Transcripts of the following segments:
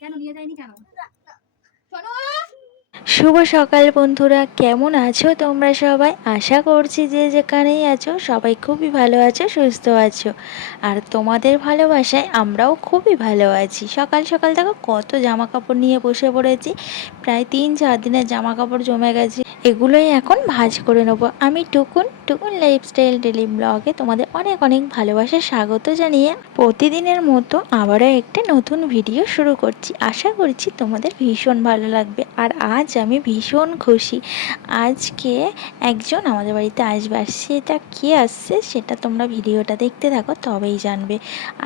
কেন নিয়ে যায়নি কেন? শোনো, শুভ সকাল বন্ধুরা, কেমন আছো তোমরা সবাই? আশা করছি যে যেখানেই আছো সবাই খুবই ভালো আছো, সুস্থ আছো। আর তোমাদের ভালোবাসায় আমরাও খুবই ভালো আছি। সকাল সকাল দেখো কত জামা কাপড় নিয়ে বসে পড়েছি। প্রায় 3-4 দিনের জামা কাপড় জমে গেছে, এগুলোই এখন ভাঁজ করে নেবো। আমি টুকুন টুকুন লাইফস্টাইল ডেলি ব্লগে তোমাদের অনেক অনেক ভালোবাসা স্বাগত জানিয়ে প্রতিদিনের মতো আবারও একটা নতুন ভিডিও শুরু করছি। আশা করছি তোমাদের ভীষণ ভালো লাগবে। আর আজ আমি ভীষণ খুশি। আজকে একজন আমাদের বাড়িতে আসবে, আর সেটা কে আসছে সেটা তোমরা ভিডিওটা দেখতে থাকো, তবেই জানবে।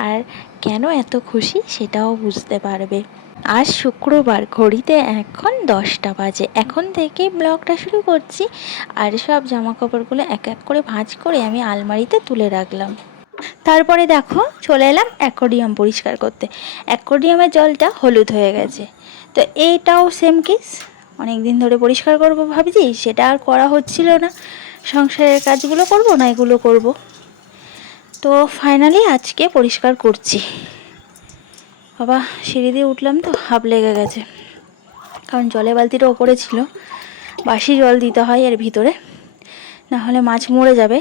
আর কেন এত খুশি সেটাও বুঝতে পারবে। আজ শুক্রবার, ঘড়িতে এখন 10টা বাজে। এখন থেকেই ব্লগটা শুরু করছি। আর সব জামা কাপড়গুলো এক এক করে ভাঁজ করে আমি আলমারিতে তুলে রাখলাম। তারপরে দেখো চলে এলাম অ্যাকোয়ারিয়াম পরিষ্কার করতে। অ্যাকোয়ারিয়ামের জলটা হলুদ হয়ে গেছে, তো এইটাও সেম কেস। অনেক দিন ধরে পরিষ্কার করব ভাবছি, সেটা আর করা হচ্ছিল না। সংসারের কাজগুলো করব না এগুলো করব, তো ফাইনালি আজকে পরিষ্কার করছি। বাবা, সিঁড়ি দিয়ে উঠলাম তো হাঁপ লেগে গেছে, কারণ জলের বালতিটা ওপরে ছিল। বাসি জল দিতে হয় এর ভিতরে, না হলে মাছ মরে যাবে।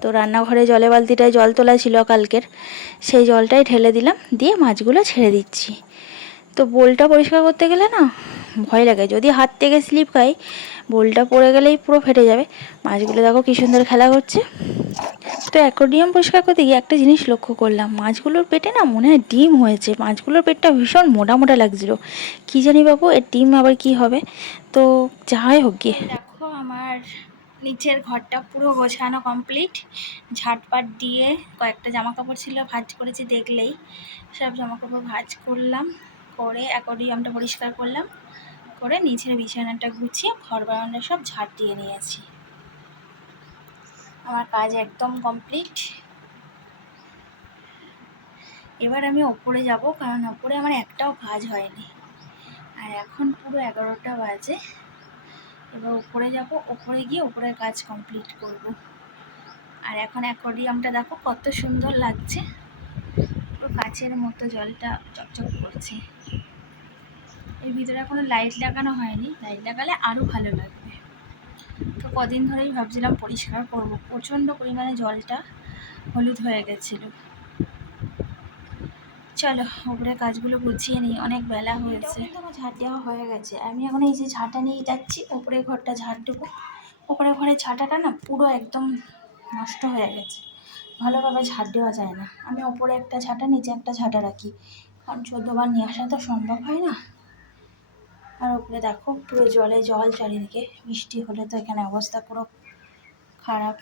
তো রান্নাঘরে জলে বালতিটায় জল তোলা ছিল কালকের, সেই জলটাই ঢেলে দিলাম, দিয়ে মাছগুলো ছেড়ে দিচ্ছি। তো বোলটা পরিষ্কার করতে গেলে না ভয় লাগে, যদি হাত থেকে স্লিপ খাই বোলটা পড়ে গেলেই পুরো ফেটে যাবে। মাছগুলো দেখো কি সুন্দর খেলা করছে। তো অ্যাকোয়ারিয়াম পরিষ্কার করতে গিয়ে একটা জিনিস লক্ষ্য করলাম, মাছগুলোর পেটে না মনে হয় ডিম হয়েছে। মাছগুলোর পেটটা ভীষণ মোটা মোটা লাগছিল। কি জানি বাবু, এর ডিম আবার কি হবে। তো যাই হোক গিয়ে দেখো, আমার নিচের ঘরটা পুরো গোছানো কমপ্লিট। ঝাটপাট দিয়ে কয়েকটা জামা কাপড় ছিল ভাঁজ করেছি, দেখলেই সব জামা কাপড় ভাঁজ করলাম, করে অ্যাকোয়ারিয়ামটা পরিষ্কার করলাম, করে নিচের বিছানাটা গুছিয়ে ঘর বারান্দা সব ঝাড় দিয়ে নিয়েছি। আমার কাজ একদম কমপ্লিট। এবার আমি ওপরে যাব, কারণ ওপরে আমার একটাও কাজ হয়নি। আর এখন পুরো 11টা বাজে। এবার ওপরে যাব, ওপরে গিয়ে ওপরের কাজ কমপ্লিট করব। আর এখন অ্যাকোয়ারিয়ামটা দেখো কত সুন্দর লাগছে, পুরো কাচের মতো জলটা চকচক করছে। এর ভিতরে কোনো লাইট লাগানো হয়নি, লাইট লাগালে আরও ভালো লাগবে। তো কদিন ধরেই ভাবছিলাম পরিষ্কার করব, প্রচণ্ড পরিমাণে জলটা হলুদ হয়ে গেছিলো। চলো ওপরে কাজগুলো গুছিয়ে নিই, অনেক বেলা হয়েছে। তো আমার ঝাড় দেওয়া হয়ে গেছে। আমি এখন এই যে ঝাঁটা নিয়ে যাচ্ছি, ওপরে ঘরটা ঝাড় দেবো। ওপরে ঘরের ঝাঁটাটা না পুরো একদম নষ্ট হয়ে গেছে, ভালোভাবে ঝাড় দেওয়া যায় না। আমি ওপরে একটা ঝাঁটা, নিচে একটা ঝাঁটা রাখি, কারণ 14 বার নিয়ে আসা তো সম্ভব হয় না। আর ওপরে দেখো পুরো জলে জল চারিদিকে, বৃষ্টি হলে তো এখানে অবস্থা পুরো খারাপ,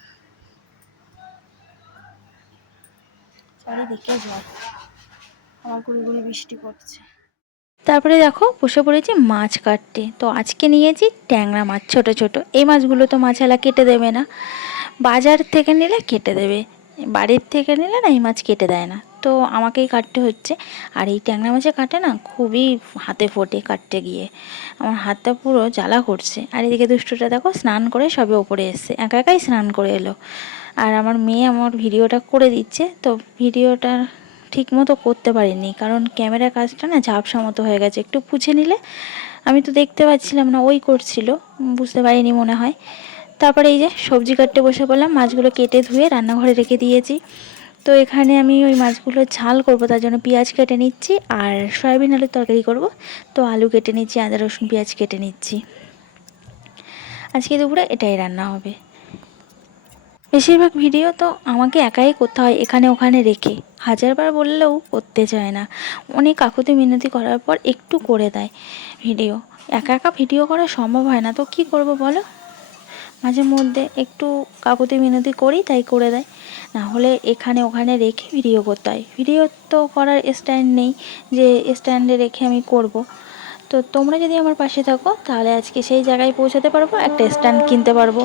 চারিদিকে জল, আমার গুঁড়ি গুঁড়ি বৃষ্টি পড়ছে। তারপরে দেখো বসে পড়েছি মাছ কাটতে। তো আজকে নিয়েছি ট্যাংরা মাছ, ছোট ছোট। এই মাছগুলো তো মাছালা কেটে দেবে না, বাজার থেকে নিলে কেটে দেবে, বাড়ির থেকে নিলে না এই মাছ কেটে দেয় না, তো আমাকেই কাটতে হচ্ছে। আর এই ট্যাংরা মাছে কাটে না খুবই হাতে ফোটে কাটতে গিয়ে, আমার হাতটা পুরো জ্বালা করছে। আর এদিকে দুষ্টুটা দেখো স্নান করে সবে ওপরে এসছে, একা একাই স্নান করে এলো। আর আমার মেয়ে আমার ভিডিওটা করে দিচ্ছে, তো ভিডিওটা ঠিক মতো করতে পারিনি, কারণ ক্যামেরার কাজটা না ঝাপসা মতো হয়ে গেছে। একটু পুছে নিলে, আমি তো দেখতে পাচ্ছিলাম না, ওই করছিল, বুঝতে পারিনি মনে হয়। তারপরে এই যে সবজি কাটতে বসে পড়লাম, মাছগুলো কেটে ধুয়ে রান্নাঘরে রেখে দিয়েছি। তো এখানে আমি ওই মাছগুলো ঝাল করব, তার জন্য পেঁয়াজ কেটে নিচ্ছি, আর সয়াবিন আলুর তরকারি করব। তো আলু কেটে নিচ্ছি, আদা রসুন পেঁয়াজ কেটে নিচ্ছি। আজকে দুপুরে এটাই রান্না হবে। বেশিরভাগ ভিডিও তো আমাকে একাই করতে হয়, এখানে ওখানে রেখে, হাজারবার বললেও করতে চায় না। অনেক কাকুতি মিনতি করার পর একটু করে দেয় ভিডিও। একা একা ভিডিও করা সম্ভব হয় না, তো কি করব বলো। মাঝে মধ্যে একটু কাকুতি মিনতি করি, তাই করে দেয়। না হলে এখানে ওখানে রেখে ভিডিও করতে হয়। ভিডিও তো করার স্ট্যান্ড নেই যে স্ট্যান্ডে রেখে আমি করব। তো তোমরা যদি আমার পাশে থাকো তাহলে আজকে সেই জায়গায় পৌঁছাতে পারবো, একটা স্ট্যান্ড কিনতে পারবো,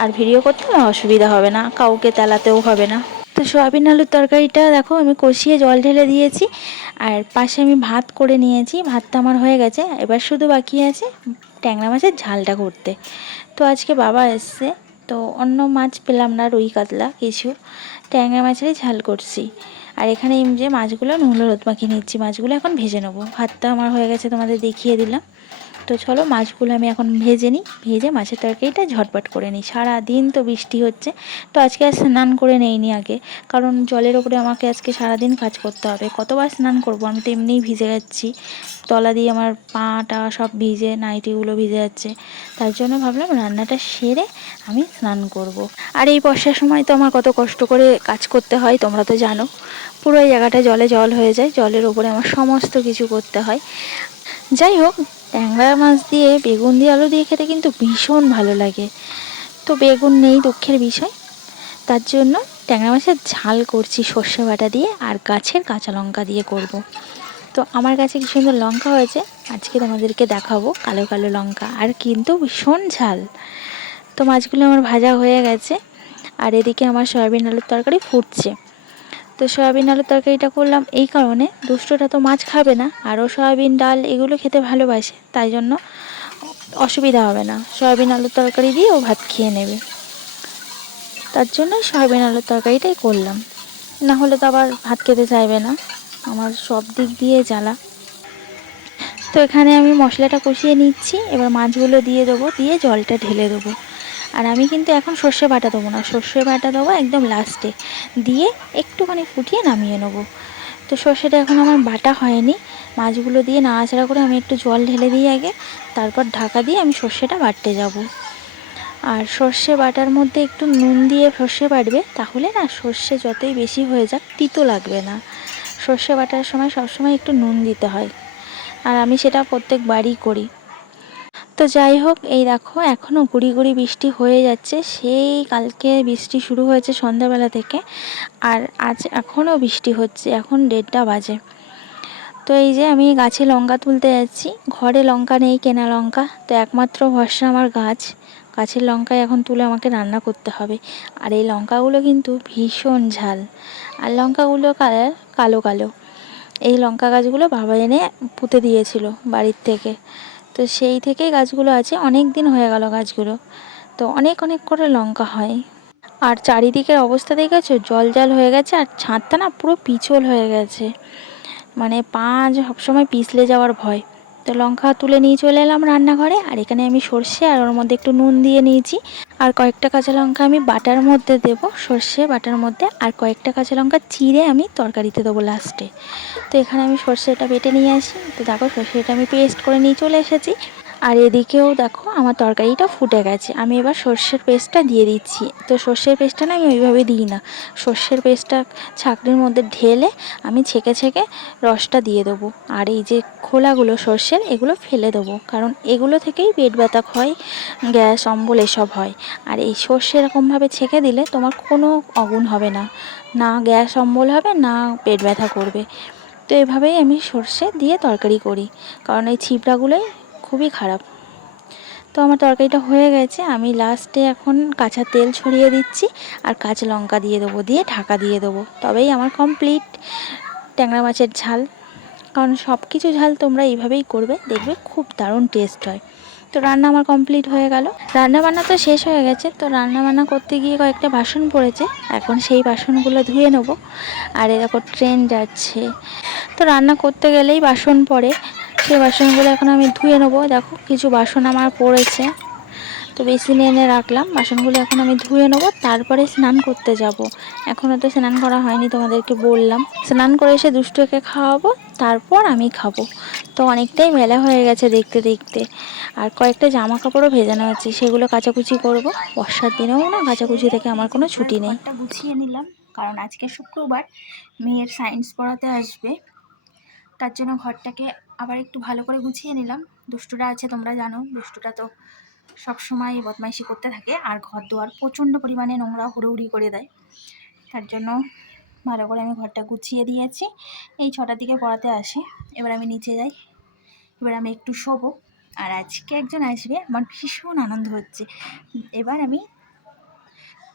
আর ভিডিও করতে আমার অসুবিধা হবে না, কাউকে তেলাতেও হবে না। তো সয়াবিন আলুর তরকারিটা দেখো আমি কষিয়ে জল ঢেলে দিয়েছি, আর পাশে আমি ভাত করে নিয়েছি, ভাতটা আমার হয়ে গেছে। এবার শুধু বাকি আছে ট্যাংরা মাছের ঝালটা করতে। তো আজকে বাবা এসছে, তো অন্য মাছ পেলাম না, রুই কাতলা কিছু, ট্যাংরা মাছেরই ঝাল করছি। আর এখানে এই যে মাছগুলো নুন হলুদ মাখিয়ে নিচ্ছি, মাছগুলো এখন ভেজে নেবো। ভাতটা আমার হয়ে গেছে, তোমাদের দেখিয়ে দিলাম। তো চলো মাছগুলো আমি এখন ভেজে নিই, ভেজে মাছের তরকারিটা ঝটপট করে নিই। সারাদিন তো বৃষ্টি হচ্ছে, তো আজকে আর স্নান করে নেইনি আগে, কারণ জলের ওপরে আমাকে আজকে সারাদিন কাজ করতে হবে। কতবার স্নান করব, আমি তো এমনিই ভিজে যাচ্ছি, তলা দিয়ে আমার পাটা সব ভিজে, নাইটিগুলো ভিজে যাচ্ছে। তার জন্য ভাবলাম রান্নাটা সেরে আমি স্নান করব। আর এই বর্ষার সময় তো আমার কত কষ্ট করে কাজ করতে হয়, তোমরা তো জানো। পুরো এই জায়গাটা জলে জল হয়ে যায়, জলের ওপরে আমার সমস্ত কিছু করতে হয়। যাই হোক, ট্যাংরা মাছ দিয়ে বেগুন দিয়ে আলু দিয়ে খেতে কিন্তু ভীষণ ভালো লাগে। তো বেগুন নেই, দুঃখের বিষয়। তার জন্য ট্যাংরা মাছের ঝাল করছি সর্ষে বাটা দিয়ে, আর গাছের কাঁচা লঙ্কা দিয়ে করব। তো আমার কাছে কি সুন্দর লঙ্কা হয়েছে, আজকে তোমাদেরকে দেখাবো। কালো কালো লঙ্কা, আর কিন্তু ভীষণ ঝাল। তো মাছগুলো আমার ভাজা হয়ে গেছে, আর এদিকে আমার সয়াবিন আলুর তরকারি ফুটছে। তো সয়াবিন আলুর তরকারিটা করলাম এই কারণে, দুষ্টটা তো মাছ খাবে না, আরও সয়াবিন ডাল এগুলো খেতে ভালোবাসে, তাই জন্য অসুবিধা হবে না, সয়াবিন আলুর তরকারি দিয়ে ও ভাত খেয়ে নেবে। তার জন্য সয়াবিন আলুর তরকারিটাই করলাম, না হলে তো আবার ভাত খেতে চাইবে না, আমার সব দিক দিয়ে জ্বালা। তো এখানে আমি মশলাটা কষিয়ে নিচ্ছি, এবার মাছগুলো দিয়ে দেবো, দিয়ে জলটা ঢেলে দেবো। আর আমি কিন্তু এখন সর্ষে বাটা দেবো না, সর্ষে বাটা দেবো একদম লাস্টে, দিয়ে একটুখানি ফুটিয়ে নামিয়ে নেবো। তো সর্ষেটা এখন আমার বাটা হয়নি, মাছগুলো দিয়ে নাড়াচাড়া করে আমি একটু জল ঢেলে দিই আগে, তারপর ঢাকা দিয়ে আমি সর্ষেটা বাটতে যাব। আর সর্ষে বাটার মধ্যে একটু নুন দিয়ে সর্ষে বাটবে, তাহলে না সর্ষে যতই বেশি হয়ে যাক তিতো লাগবে না। সর্ষে বাটার সময় সবসময় একটু নুন দিতে হয়, আর আমি সেটা প্রত্যেকবারই করি। তো যাই হোক, এই দেখো এখনও গুড়ি গুড়ি বৃষ্টি হয়ে যাচ্ছে, সেই কালকে বৃষ্টি শুরু হয়েছে সন্ধ্যাবেলা থেকে, আর আজ এখনও বৃষ্টি হচ্ছে, এখন 1:30 বাজে। তো এই যে আমি গাছে লঙ্কা তুলতে যাচ্ছি, ঘরে লঙ্কা নেই, কেনা লঙ্কা, তো একমাত্র ভরসা আমার গাছ। গাছের লঙ্কায় এখন তুলে আমাকে রান্না করতে হবে। আর এই লঙ্কাগুলো কিন্তু ভীষণ ঝাল, আর লঙ্কাগুলো কালার কালো কালো। এই লঙ্কা গাছগুলো বাবা এনে পুঁতে দিয়েছিল বাড়ির থেকে, তো সেই থেকেই গাছগুলো আছে, অনেক দিন হয়ে গেল গাছগুলো। তো অনেক অনেক করে লঙ্কা হয়। আর চারিদিকের অবস্থা দেখেছো, জল জল হয়ে গেছে, আর ছাদটা না পুরো পিছল হয়ে গেছে, মানে পা সবসময় পিছলে যাওয়ার ভয়। তো লঙ্কা তুলে নিয়ে চলে এলাম রান্নাঘরে, আর এখানে আমি সর্ষে আর ওর মধ্যে একটু নুন দিয়ে নিয়েছি, আর কয়েকটা কাঁচা লঙ্কা আমি বাটার মধ্যে দেব, সর্ষে বাটার মধ্যে, আর কয়েকটা কাঁচা লঙ্কা চিড়ে আমি তরকারিতে দেবো লাস্টে। তো এখানে আমি সর্ষেটা বেটে নিয়ে আসি, তো দেখো সর্ষেটা আমি পেস্ট করে নিয়ে চলে এসেছি। আর এদিকেও দেখো আমার তরকারিটা ফুটে গেছে, আমি এবার সর্ষের পেস্টটা দিয়ে দিচ্ছি। তো সর্ষের পেস্টটা না আমি ওইভাবে দিই না, সর্ষের পেস্টটা ছাঁকনির মধ্যে ঢেলে আমি ছেঁকে ছেঁকে রসটা দিয়ে দেবো। আর এই যে খোলাগুলো সর্ষের, এগুলো ফেলে দেবো, কারণ এগুলো থেকেই পেট ব্যথা হয়, গ্যাস অম্বল এসব হয়। আর এই সর্ষে এরকমভাবে ছেঁকে দিলে তোমার কোনো অগুন হবে না, না গ্যাস অম্বল হবে, না পেট ব্যথা করবে। তো এভাবেই আমি সর্ষে দিয়ে তরকারি করি, কারণ এই ছিবড়াগুলোই খুবই খারাপ। তো আমার তরকারিটা হয়ে গেছে, আমি লাস্টে এখন কাঁচা তেল ছড়িয়ে দিচ্ছি, আর কাঁচা লঙ্কা দিয়ে দেবো, দিয়ে ঢাকা দিয়ে দেবো, তবেই আমার কমপ্লিট ট্যাংরা মাছের ঝাল। কারণ সব কিছু ঝাল তোমরা এইভাবেই করবে, দেখবে খুব দারুণ টেস্ট হয়। তো রান্না আমার কমপ্লিট হয়ে গেল, রান্না বান্না তো শেষ হয়ে গেছে। তো রান্না বান্না করতে গিয়ে কয়েকটা বাসন পড়েছে, এখন সেই বাসনগুলো ধুয়ে নেব। আর এরকম ট্রেন যাচ্ছে, তো রান্না করতে গেলেই বাসন পড়ে, সেই বাসনগুলো এখন আমি ধুয়ে নেবো। দেখো কিছু বাসন আমার পড়েছে, তো বেসিনে এনে রাখলাম, বাসনগুলো এখন আমি ধুয়ে নেবো, তারপরে স্নান করতে যাব। এখনও তো স্নান করা হয়নি, তোমাদেরকে বললাম। স্নান করে এসে দুষ্টুকে খাওয়াবো, তারপর আমি খাবো। তো অনেকটাই বেলা হয়ে গেছে দেখতে দেখতে। আর কয়েকটা জামা কাপড়ও ভেজানো আছে, সেগুলো কাচাকুচি করব। বর্ষার দিনেও না কাচাকুচি থেকে আমার কোনো ছুটি নেই। ঘরটা গুছিয়ে নিলাম, কারণ আজকে শুক্রবার, মেয়ের সায়েন্স পড়াতে আসবে, তার জন্য ঘরটাকে আবার একটু ভালো করে গুছিয়ে নিলাম। দুষ্টুরা আছে, তোমরা জানো দুষ্টুটা তো সবসময় বদমাইশি করতে থাকে, আর ঘর দুয়ার প্রচণ্ড পরিমাণে নোংরা হুড়োহুড়ি করে দেয়। তার জন্য ভালো করে আমি ঘরটা গুছিয়ে দিয়েছি। এই 6টার দিকে পড়াতে আসে, এবার আমি নিচে যাই, এবার আমি একটু শোবো। আর আজকে একজন আসবে, আমার ভীষণ আনন্দ হচ্ছে। এবার আমি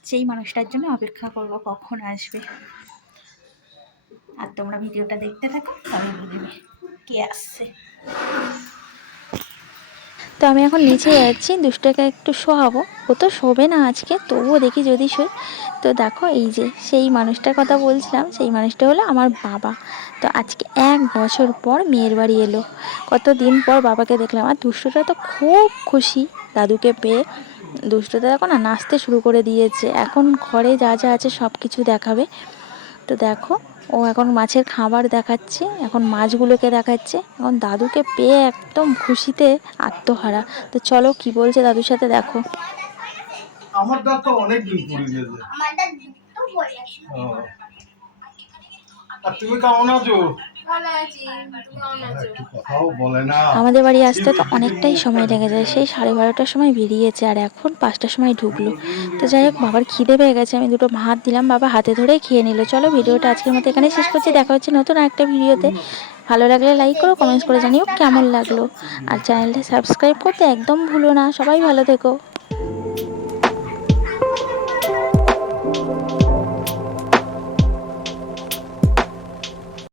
সেই মানুষটার জন্য অপেক্ষা করব কখন আসবে। আর তোমরা ভিডিওটা দেখতে থাকো, তবে বুঝবে কে আসছে। তো আমি এখন নিচে যাচ্ছি দুষ্টকে একটু শোয়াবো। ও তো শোবে না আজকে, তবুও দেখি যদি শোয়। তো দেখো এই যে সেই মানুষটার কথা বলছিলাম, সেই মানুষটা হলো আমার বাবা। তো আজকে 1 বছর পর মেয়ের বাড়ি এলো, কতদিন পর বাবাকে দেখলাম। আর দুষ্টটা তো খুব খুশি দাদুকে পেয়ে। দুষ্টটা দেখো না নাচতে শুরু করে দিয়েছে, এখন ঘরে যা যা আছে সব কিছু দেখাবে। তো দেখো ও এখন মাছের খাবার দেখাচ্ছে, এখন মাছগুলোকে দেখাচ্ছে, এখন দাদুকে পেয়ে একদম খুশিতে আত্মহারা। তো চলো কি বলছে দাদুর সাথে দেখো। আমার দাঁত তো অনেক দিন পড়ে গেছে। আমার দাঁত দুটো পড়ে আছে। আর তুমি কেমন আছো? ভালো আছি, তুমি কেমন আছো? একটু কথাও বলে না। আমাদের বাড়ি আসতে তো অনেকটাই সময় লেগে যায়, সেই 12:30টার সময় বেরিয়েছে আর এখন 5টার সময় ঢুকলো। তো যাই হোক, বাবার খিদে পেয়ে গেছে, আমি দুটো ভাত দিলাম, বাবা হাতে ধরেই খেয়ে নিল। চলো ভিডিওটা আজকের মতো এখানেই শেষ করছি, দেখা হচ্ছে নতুন একটা ভিডিওতে। ভালো লাগলে লাইক করো, কমেন্টস করে জানিও কেমন লাগলো। আর চ্যানেলটা সাবস্ক্রাইব করতে একদম ভুলো না। সবাই ভালো থেকো।